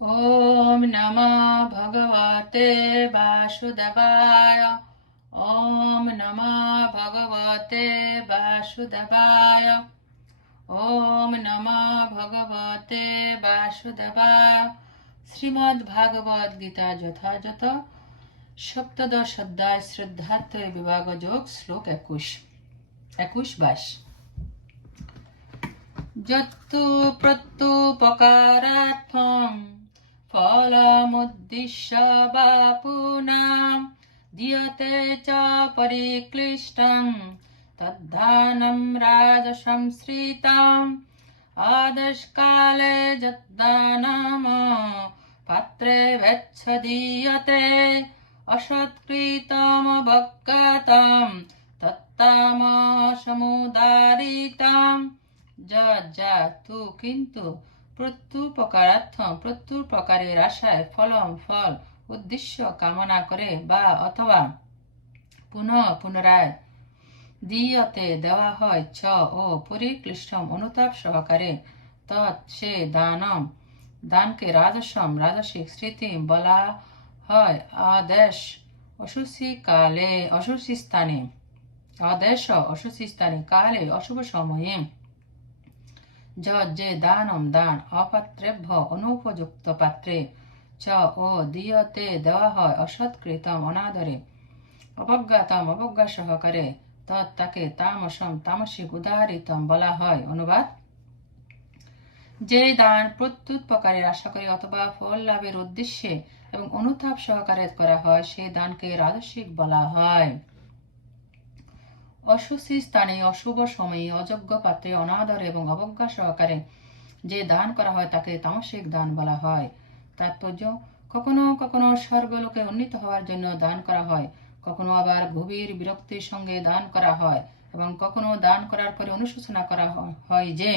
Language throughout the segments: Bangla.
ॐ नमः भगवते वासुदेवाय ॐ नमः भगवते वासुदेवाय ॐ नमः भगवते বাসুদেবায় শ্রীমদ্ ভাগবত গীতা যথাযথ সপ্তদশ অধ্যায় শ্রদ্ধার্থ বিভাগ যোগ শ্লোক একুশ একুশ বাইশ যত্তু প্রত্যুপকারার্থম ফলমুদ্দিশ্য বা পুনাম দীয়তে চ পরিক্লিষ্টং তদ্ধানম রাজসংশ্রিতাম আদশকালে যদ্দানাম পাত্রে বেচ্ছদীয়তে অসৎকৃতমবজ্ঞাতাম তত্তামসমুদারিতাম যা প্রত্যুর প্রকারের আশায় ফলম ফল, উদ্দেশ্য কামনা করে বা অথবা পুনঃ পুনরায় দিয়তে দেওয়া হয় ছ ও পরিক্লিষ্টম অনুতাপ সহকারে তৎ সে দানম, দানকে রাজস্বম রাজসিক স্মৃতি বলা হয় আদেশ, অশুচি কালে, অশুচি স্থানে, আদেশ, অশুচি স্থানে, কালে, অশুভ সময়ে। যৎ যে দানম দান অপাত্রেভ্য অনুপযুক্ত পাত্রে চ ও দিয়তে দেওয়া হয় অসৎকৃতম অনাদরে অবজ্ঞাতম অবজ্ঞা সহকারে তাকে তামসম তামসিক উদাহরিতম বলা হয় অনুবাদ যে দান প্রত্যুত প্রকারের আশা করে অথবা ফল লাভের উদ্দেশ্যে এবং অনুতাপ সহকারে করা হয় সেই দানকে রাজস্বিক বলা হয় অশুচি স্থানে অশুভ সময়ে অযোগ্য পাত্রে অনাদর এবং অবজ্ঞা সহকারে যে দান করা হয় তাকে তামসিক দান বলা হয়। তাৎপর্য, কখনো কখনো স্বর্গলোকে উন্নীত হওয়ার জন্য দান করা হয়, কখনো আবার গভীর বিরক্তির সঙ্গে দান করা হয় এবং কখনো দান করার পরে অনুশোচনা করা হয় যে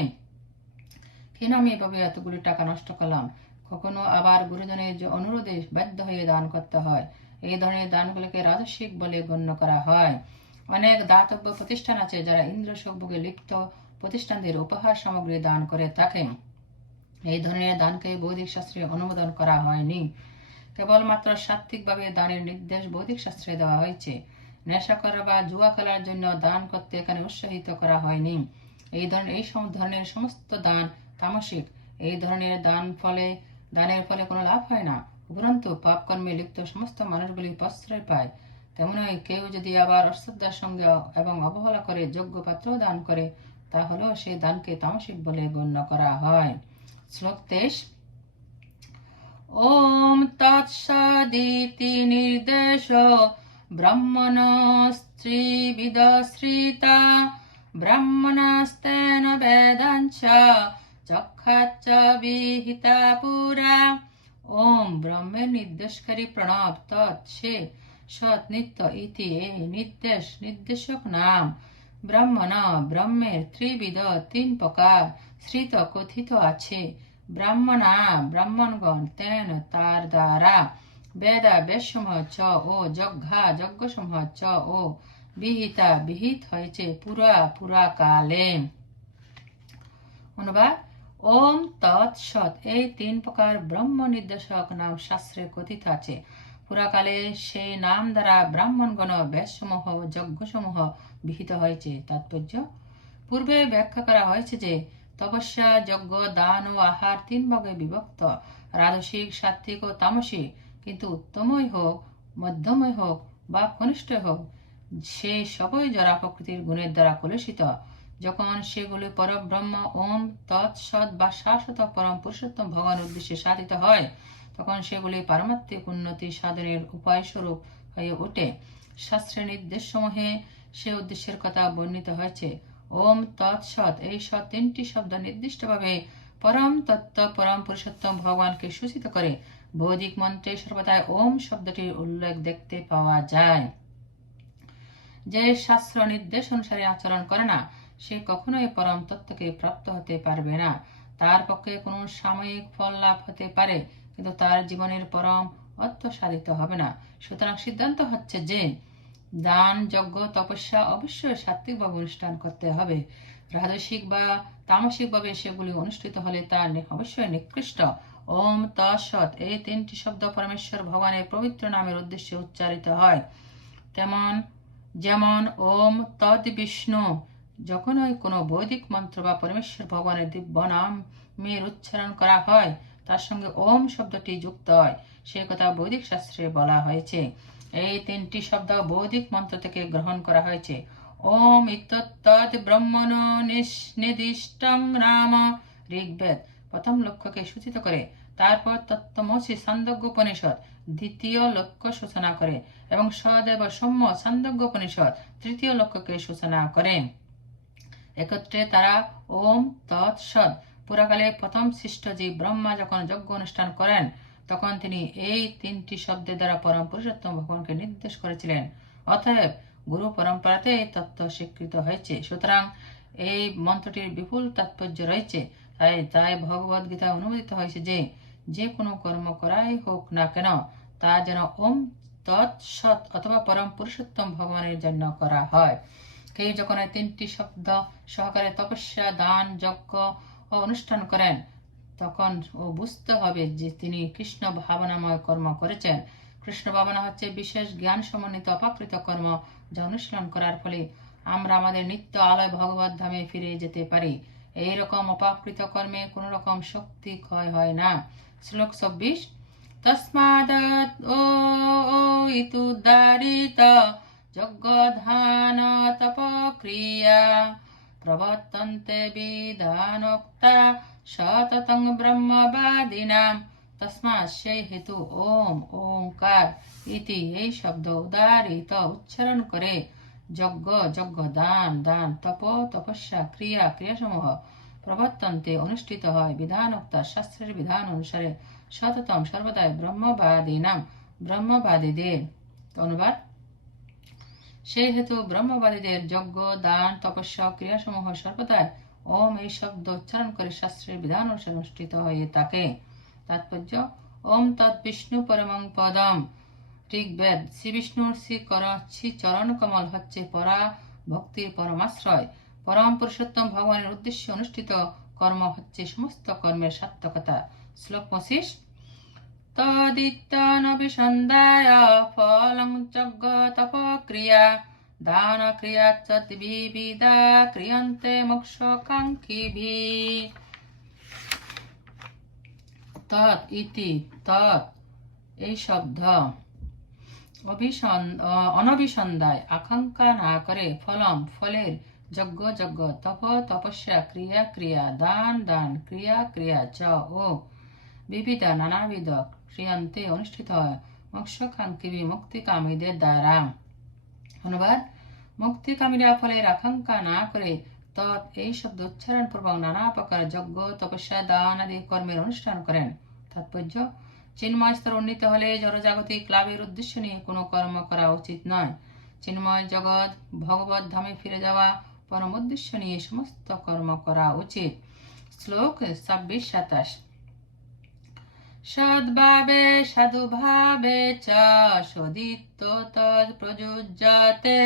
কেন আমি এভাবে এতগুলি টাকা নষ্ট করলাম। কখনো আবার গুরুজনের যে অনুরোধে বাধ্য হয়ে দান করতে হয়, এই ধরনের দানগুলোকে রাজস্বিক বলে গণ্য করা হয়। অনেক দাতব্য প্রতিষ্ঠান আছে যারা ইন্দ্র সুখভোগে লিপ্ত প্রতিষ্ঠানদের উপহার সামগ্রী দান করে থাকেন এই ধরনের দানকে বৈদিক শাস্ত্রে অনুমোদন করা হয়নি। কেবলমাত্র সাত্ত্বিকভাবে দানের নির্দেশ বৈদিক শাস্ত্রে দেওয়া হয়েছে। নেশা করা বা জুয়া খেলার জন্য দান করতে এখানে উৎসাহিত করা হয়নি। এই ধরনের এই ধরনের সমস্ত দান তামসিক। এই ধরনের দান ফলে, দানের ফলে কোনো লাভ হয় না। উপরন্তু পাপ কর্মে লিপ্ত সমস্ত মানুষগুলি প্রশ্রয় পায়। তেমনই কেউ যদি আবার অশ্রদ্ধার সঙ্গে এবং অবহেলা করে যোগ্য পাত্র দান করে, তাহলেও সেই দানকে তামসিক বলে গণ্য করা হয়। শ্লোক তেইশ। ওম তৎসাদিতি নির্দেশ ব্রাহ্মণ স্ত্রী বিদশ্রিতা, ব্রহ্মণস্তেন বেদাঞ্চ চক্ষাচ বিহিতা পুরা। ওম ব্রহ্মের নির্দেশকারী প্রণব তৎ সে সৎ নিত্য ইতি এই নির্দেশ নির্দেশক নাম ব্রহ্মণ ব্রহ্মের ত্রিবিধ তিন প্রকার শ্রিত কথিত আছে ব্রাহ্মণা ব্রাহ্মণগণ তেন তার দ্বারা বেদা চ ও যজ্ঞা যজ্ঞসমূহ চ ও বিহিতা বিহিত হয়েছে পুরা পুরা কালে অনুবাদ ওম তৎ সৎ এই তিন প্রকার ব্রহ্ম নির্দেশক নাম শাস্ত্রে কথিত আছে পুরাকালে সেই নাম দ্বারা ব্রাহ্মণগণ বেদসমূহ যজ্ঞসমূহ বিহিত হয়েছে। তাৎপর্য, পূর্বে ব্যাখ্যা করা হয়েছে যে, তপস্যা, যজ্ঞ, দান ও আহার তিন ভাগে বিভক্ত। রাজসিক সাত্বিক ও তামসিক, কিন্তু উত্তমই হোক, মধ্যমই হোক বা কনিষ্ঠ হোক, সে সবই জরা প্রকৃতির গুণের দ্বারা কলুষিত। যখন সেগুলি পরব্রহ্ম, ওম তৎসৎ বা শাশ্বত পরম পুরুষোত্তম ভগবান উদ্দেশ্যে সাধিত হয় তখন সেগুলি পারমাত্মিক উন্নতি সাধনের উপায় স্বরূপ হয়ে ওঠে। শাস্ত্রের নির্দেশ সমূহে সে উদ্দেশ্যের কথা বর্ণিত হয়েছে। ওম তৎসৎ এই সৎ তিনটি শব্দ নির্দিষ্টভাবে পরম তত্ত্ব, পরম পুরুষোত্তম ভগবানকে সূচিত করে। বৈদিক মন্ত্রে সর্বদাই ওম শব্দটির উল্লেখ দেখতে পাওয়া যায়। যে শাস্ত্র নির্দেশ অনুসারে আচরণ করে না, সে কখনোই পরম তত্ত্বকে প্রাপ্ত হতে পারবে না। তার পক্ষে কোনো সাময়িক ফল লাভ হতে পারে কিন্তু তার জীবনের পরম অর্থ হবে না। সুতরাং সিদ্ধান্ত হচ্ছে যে দান, যজ্ঞ, তপস্যা অবশ্যই সাত্বিকভাবে অনুষ্ঠান করতে হবে। রাজসিক বা তামসিকভাবে সেগুলি অনুষ্ঠিত হলে তা অবশ্যই নিকৃষ্ট। ওম তৎসৎ। এই তিনটি শব্দ পরমেশ্বর ভগবানের পবিত্র নামের উদ্দেশ্যে উচ্চারিত হয়। তেমন, যেমন ওম তদ বিষ্ণু। যখনই কোনো বৈদিক মন্ত্র বা পরমেশ্বর ভগবানের দিব্য নামের উচ্চারণ করা হয় তার সঙ্গে ওম শব্দটি যুক্ত হয়। সে কথা বৈদিক শাস্ত্রে বলা হয়েছে। এই তিনটি শব্দ বৈদিক মন্ত্র থেকে গ্রহণ করা হয়েছে। ওম ইত্যৎ ব্রহ্মণ নির্দিষ্টং নাম ঋগ্বেদ। প্রথম লক্ষ্যকে সূচিত করে, তারপর তত্ত্বমসি সান্দজ্ঞ উপনিষদ দ্বিতীয় লক্ষ্য সূচনা করে এবং সদেব সৌম্য সান্দজ্ঞ উপনিষদ তৃতীয় লক্ষ্যকে সূচনা করে। একত্রে তারা ওম তৎ সৎ পুরাকালে প্রথম সৃষ্ট জীব ব্রহ্মা যখন যজ্ঞ অনুষ্ঠান করেন, তখন তিনি এই তিনটি শব্দের দ্বারা পরম পুরুষোত্তম ভগবানকে নির্দেশ করেছিলেন। অতএব গুরু পরম্পরাতে এই তত্ত্ব স্বীকৃত হয়েছে। সুতরাং এই মন্ত্রটির বিপুল তাৎপর্য রয়েছে। তাই তাই ভগবদ গীতা অনুমোদিত হয়েছে যে যে কোনো কর্ম করাই হোক না কেন, তা যেন ওম তৎ সৎ অথবা পরম পুরুষোত্তম ভগবানের জন্য করা হয়। কেউ যখন এই তিনটি শব্দ সহকারে তপস্যা, দান, যজ্ঞ অনুষ্ঠান করেন। তখন ও বুঝতে হবে যে তিনি কৃষ্ণ ভাবনাময় কর্ম করেছেন। কৃষ্ণ ভাবনা হচ্ছে বিশেষ জ্ঞান সমন্বিত অপাকৃত কর্ম যা অনুশীলন করার ফলে আমরা আমাদের নিত্য আলয় ভগবত ধামে ফিরে যেতে পারি। এই রকম অপাকৃত কর্মে কোন রকম শক্তি ক্ষয় হয় না। শ্লোক চব্বিশ। তস্মাদ ও ও ইতু দারিত যজ্ঞধান তপক্রিয়া বিধানোক্তা সততং ব্রহ্মবাদিনাম তসমাৎ সেই হেতু ওম ওঙ্কার ইতি এই শব্দ উদারিত উচ্চারণ করে যজ্ঞ যজ্ঞ দান দান তপ তপস্যা ক্রিয়া ক্রিয়াসমূহ প্রবর্তন্তে অনুষ্ঠিত হয় বিধানোক্তা শাস্ত্রের বিধান অনুসারে সততম সর্বদাই ব্রহ্মবাদী নাম ব্রহ্মবাদীদের অনুবাদ সেই হেতু ব্রহ্মবাদীদের যজ্ঞ, দান, তপস্যা, ক্রিয়াসমূহ সর্বদাই ওম এই শব্দ উচ্চারণ করে শাস্ত্রের বিধান অনুষ্ঠিত হয়ে থাকে। তাৎপর্য, ওম তৎ বিষ্ণু পরমং পদম। ঋগ্বেদ, শ্রী বিষ্ণুর শ্রী কর, শ্রী চরণ কমল হচ্ছে পরা ভক্তির পরমাশ্রয়। পরম পুরুষোত্তম ভগবানের উদ্দেশ্যে অনুষ্ঠিত কর্ম হচ্ছে সমস্ত কর্মের সার্থকতা। শ্লোক পঁচিশ তদিত্যানবিসন্ধায় ফলং যজ্ঞ তপ ক্রিয়া দান ক্রিয়া চ বিবিধা ক্রিয়ন্তে মোক্ষকাঙ্ক্ষিভি তৎ ইতি তৎ এই শব্দ। অনভিসন্ধায় আকাঙ্ক্ষা না করে ফলম, ফলের যজ্ঞ যজ্ঞ, তপ, তপস্যা, ক্রিয়া ক্রিয়া, দান দান, ক্রিয়া ক্রিয়া, চ, ও। বিবিধ, নানাবিধ ক্রিয়ান্তে অনুষ্ঠিত হয়। মোক্ষকাঙ্ক্ষী মুক্তিকামীদের দ্বারা। অনুবাদ মুক্তিকামীরা ফলের আকাঙ্ক্ষা না করে তৎ এই শব্দ উচ্চারণ পূর্বক নানা প্রকার যজ্ঞ, তপস্যা, দান আদি কর্মের অনুষ্ঠান করেন। তাৎপর্য, চিন্ময় স্তর উন্নীত হলে জনজাগতিক লাভের উদ্দেশ্য নিয়ে কোনো কর্ম করা উচিত নয়। চিন্ময় জগৎ, ভগবত ধামে ফিরে যাওয়া পরম উদ্দেশ্য নিয়ে সমস্ত কর্ম করা উচিত। শ্লোক ছাব্বিশ সাতাশ। সদ্ভাবে সাধুভাবে চ সদিত্য প্রযুজ্যতে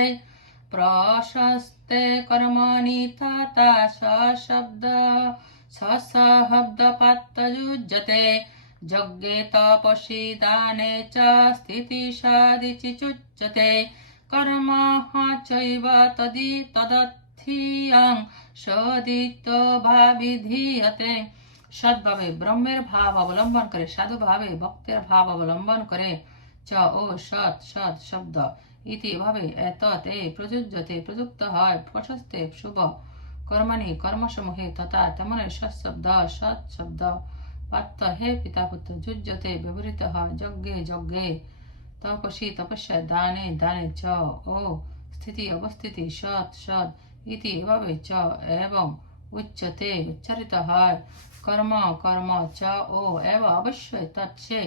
প্রশস্তে কর্মণি তথা সশব্দ সশব্দ পাত্তযুজ্যতে যজ্ঞে তপসি দানে চ স্থিতি সদিচিচুচ্যতে কর্ম চৈব তদি তদথিয়ং সদিত ভাবিধীয়তে সৎভাবে ব্রহ্মের ভাব অবলম্বন করে, সাধুভাবে ভক্তের ভাব অবলম্বন করে, চ ও সৎ সৎ শব্দ। ইতি ভাবে এই প্রযোজ্যতে প্রযুক্ত হয়, প্রশস্তে শুভ। কর্মাণি কর্মসমূহে তথা তেমনই সৎ শব্দ সৎ শব্দ। পাত্র হে পিতা পুত্র যুজ্যতে ব্যবহৃত হয়, যজ্ঞে যজ্ঞে। তপসী তপস্যা দানে দানে চ ও স্থিতি অবস্থিতি সৎ সৎ। ইতি এভাবে চ এবং উচ্চতে উচ্চারিত হয় কর্ম কর্ম চ ও এব অবশ্যই তৎসে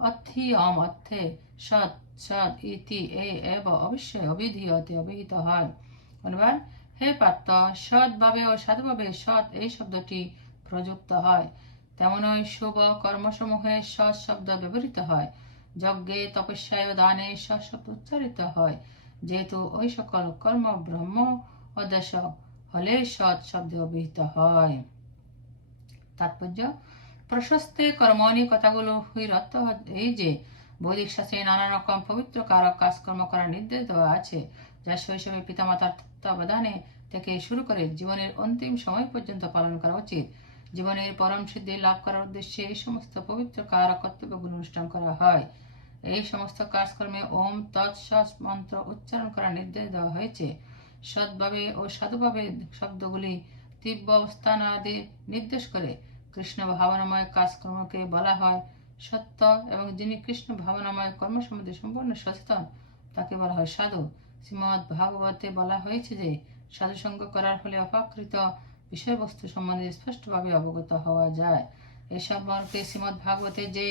অথিয়ম অর্থে সৎ সৎ ইতি এ এব অবশ্যই অবিধীয়তে অভিহিত হয় অনুবাদ হে পাত্র সৎভাবে ও সাধুভাবে সৎ এই শব্দটি প্রযুক্ত হয় তেমনই শুভ কর্মসমূহে সৎ শব্দ ব্যবহৃত হয় যজ্ঞে তপস্যায় ও দানে সৎ শব্দ উচ্চারিত হয় যেহেতু ওই সকল কর্ম ব্রহ্ম উদ্দেশ্য হলে সৎ শব্দ অভিহিত হয়। তাৎপর্য, প্রশস্তে কর্মণি কথাগুলো হইর অর্থ এই যে, বৈদিক শাস্ত্রে নানা রকম পবিত্র কারক কাজকর্ম করার নির্দেশ দেওয়া আছে, যা শৈশবে পিতামাতার তত্ত্বাবধানে থেকে শুরু করে জীবনের অন্তিম সময় পর্যন্ত পালন করা উচিত। জীবনের পরম সিদ্ধি লাভ করার উদ্দেশ্যে এই সমস্ত পবিত্র কারক কর্তব্যগুলো অনুষ্ঠান করা হয়। এই সমস্ত কাজকর্মে ওম তৎসৎ মন্ত্র উচ্চারণ করার নির্দেশ দেওয়া হয়েছে। সৎভাবে ও সাধুভাবে শব্দগুলি তীব্র অবস্থান আদি নির্দেশ করে। কৃষ্ণ ভাবনাময় কাজকর্মকে বলা হয় সত্য এবং যিনি কৃষ্ণ ভাবনাময় কর্ম সম্বন্ধে সম্পূর্ণ সচেতন, তাকে বলা হয় সাধু। শ্রীমৎ ভাগবতে বলা হয়েছে যে সাধু সঙ্গ করার ফলে অপাকৃত বিষয়বস্তু সম্বন্ধে স্পষ্টভাবে অবগত হওয়া যায়। এই সম্পর্কে শ্রীমৎ ভাগবতে যে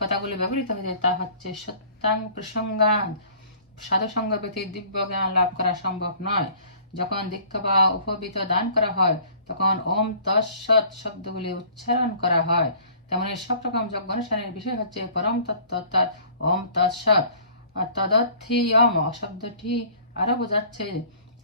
কথাগুলি ব্যবহৃত হয়েছে, তা হচ্ছে সত্যাং প্রসঙ্গাং সাধু সঙ্গ ব্যতীত দিব্য জ্ঞান লাভ করা সম্ভব নয়। যখন দীক্ষা বা উপবিত দান করা হয়, তখন ওম তৎসৎ শব্দগুলি উচ্চারণ করা হয়। তেমনি সব রকম যজ্ঞ অনুষ্ঠানের বিষয় হচ্ছে পরম তত্ত্ব, অর্থাৎ ওম তৎসৎ তদর্থিয়ম শব্দটি আরও বোঝাচ্ছে,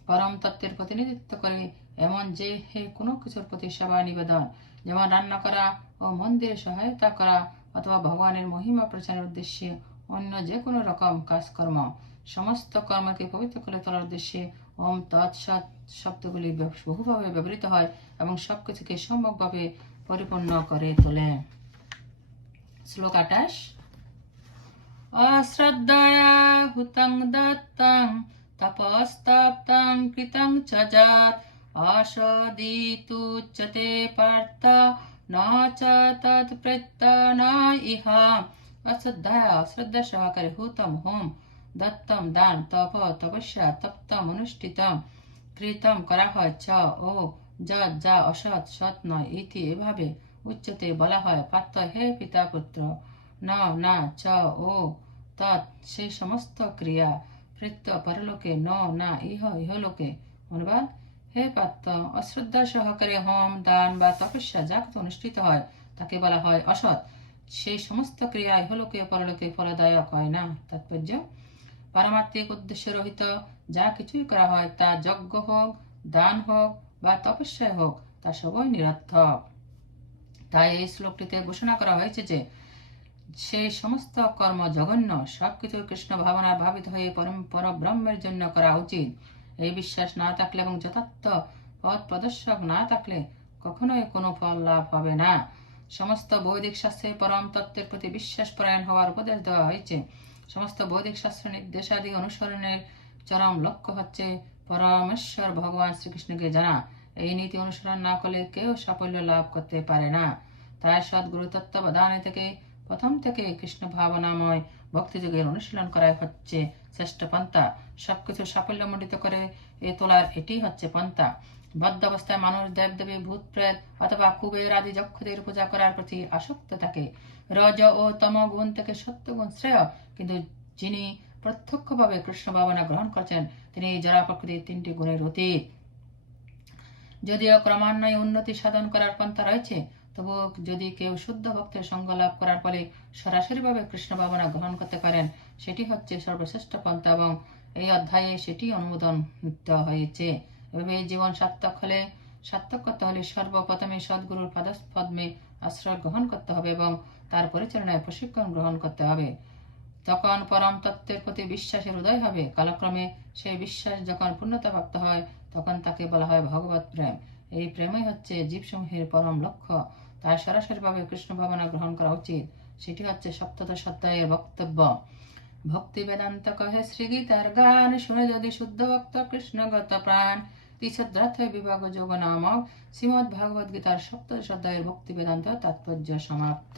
পরম তত্ত্বের প্রতিনিধিত্ব করে এমন যে হে কোনো কিছুর প্রতি সেবা নিবেদন, যেমন রান্না করা ও মন্দিরে সহায়তা করা, অথবা ভগবানের মহিমা প্রচারের উদ্দেশ্যে অন্য যে কোনো রকম কাজকর্ম। সমস্ত কর্মকে পবিত্র করে তোলার উদ্দেশ্যে ওম তৎসৎ শব্দগুলি বহুভাবে ব্যবহৃত হয় এবং সবকিছুকে সম্যকভাবে পরিপূর্ণ করে তোলে। শ্লোক আঠাশ। অশ্রদ্ধয়া হুতং দত্তং তপস্তপ্তং কৃতং চ যৎ অসদিতুচ্যতে পার্থ ন চ তৎপ্রেত্ত ন ইহ। অশ্রদ্ধয়া শ্রদ্ধা সহকারে হুতম হোম। দত্তম দান তপ তপস্যা তপ্তম অনুষ্ঠিতম। কৃতম করা হয় চ ও যৎ যা অসৎ সৎ নয় ইতি এভাবে উচ্চতে বলা হয়। পাত্র হে পিতা পুত্র ন, না, চ, ও, তৎ, সে সমস্ত ক্রিয়া কৃত্য পরলোকে, ন, না, ইহ, ইহলোকে। অনুবাদ, হে পাত্র অশ্রদ্ধা সহকারে হোম, দান বা তপস্যা যা অনুষ্ঠিত হয়, তাকে বলা হয় অসৎ। সেই সমস্ত ক্রিয়া ইহলোকে, পরলোকে ফলদায়ক হয় না। তাৎপর্য পারমাত্মিক উদ্দেশ্য রহিত যা কিছুই করা হয় তা যজ্ঞ হোক, দান হোক বা তপস্যায় হোক, তা সবই নিরর্থক। তাই এই শ্লোকটিতে ঘোষণা করা হয়েছে যে সেই সমস্ত কর্ম জঘন্য সবকিছু কৃষ্ণ ভাবনা ভাবিত হয়ে পরম পরব্রহ্মের জন্য করা উচিত। এই বিশ্বাস না থাকলে এবং যথার্থ পথ প্রদর্শক না থাকলে কখনোই কোনো ফল লাভ হবে না। সমস্ত বৈদিক শাস্ত্রে পরম তত্ত্বের প্রতি বিশ্বাস পরায়ণ হওয়ার উপদেশ দেওয়া হয়েছে। সমস্ত বৈদিক শাস্ত্র নির্দেশাদি অনুসরণের চরম লক্ষ্য হচ্ছে পরমেশ্বর ভগবান শ্রীকৃষ্ণকে জানা, এই নীতি অনুসরণ না করলে কেউ সাফল্য লাভ করতে পারে না। তাই সদ্গুরু তত্ত্বাবধানে থেকে, প্রথম থেকে কৃষ্ণ ভাবনাময় ভক্তিযোগের অনুশীলন করাই হচ্ছে শ্রেষ্ঠ পন্থা। সবকিছু সাফল্যমণ্ডিত করে এ তোলার এটি হচ্ছে পন্থা। বদ্ধ অবস্থায় মানুষ দেবদেবী ভূত প্রেত অথবা কুবের আদি যক্ষদের পূজা করার প্রতি আসক্ত থাকে। রজ ও তম গুণ থেকে সত্য গুণ শ্রেয়। কিন্তু যিনি প্রত্যক্ষভাবে কৃষ্ণ ভাবনা গ্রহণ করছেন, তিনি জরা প্রকৃতির তিনটি গুণের অতীত। যদিও ক্রমান্বয়ে উন্নতি সাধন করার পন্থা রয়েছে তবুও যদি কেউ শুদ্ধ ভক্তের সঙ্গ লাভ করার ফলে সরাসরিভাবে কৃষ্ণ ভাবনা গ্রহণ করতে পারেন, সেটি হচ্ছে সর্বশ্রেষ্ঠ পন্থা এবং এই অধ্যায়ে সেটি অনুমোদন হয়েছে। এভাবে জীবন সার্থক হলে, সার্থক করতে হলে সর্বপ্রথমে সদ্গুরুর পদমে আশ্রয় গ্রহণ করতে হবে এবং তার পরিচালনায় প্রশিক্ষণ গ্রহণ করতে হবে। তখন পরম তত্ত্বের প্রতি বিশ্বাসের উদয় হবে। কালক্রমে সেই বিশ্বাস যখন পূর্ণতা প্রাপ্ত হয়, তখন তাকে বলা হয় ভগবত প্রেম। এই প্রেমই হচ্ছে জীবসমূহের পরম লক্ষ্য। তাই সরাসরিভাবে কৃষ্ণ ভাবনা গ্রহণ করা উচিত। সেটি হচ্ছে সপ্তদশ অধ্যায়ের বক্তব্য। ভক্তি বেদান্ত কহে, শ্রীগীতার গান শুনে যদি শুদ্ধ ভক্ত কৃষ্ণগত প্রাণ তিসদ্রাথ বিভাগ যোগ নামক শ্রীমদ্ ভাগবত গীতার সপ্তদশ অধ্যায়ের ভক্তি বেদান্ত তাৎপর্য সমাপ্ত।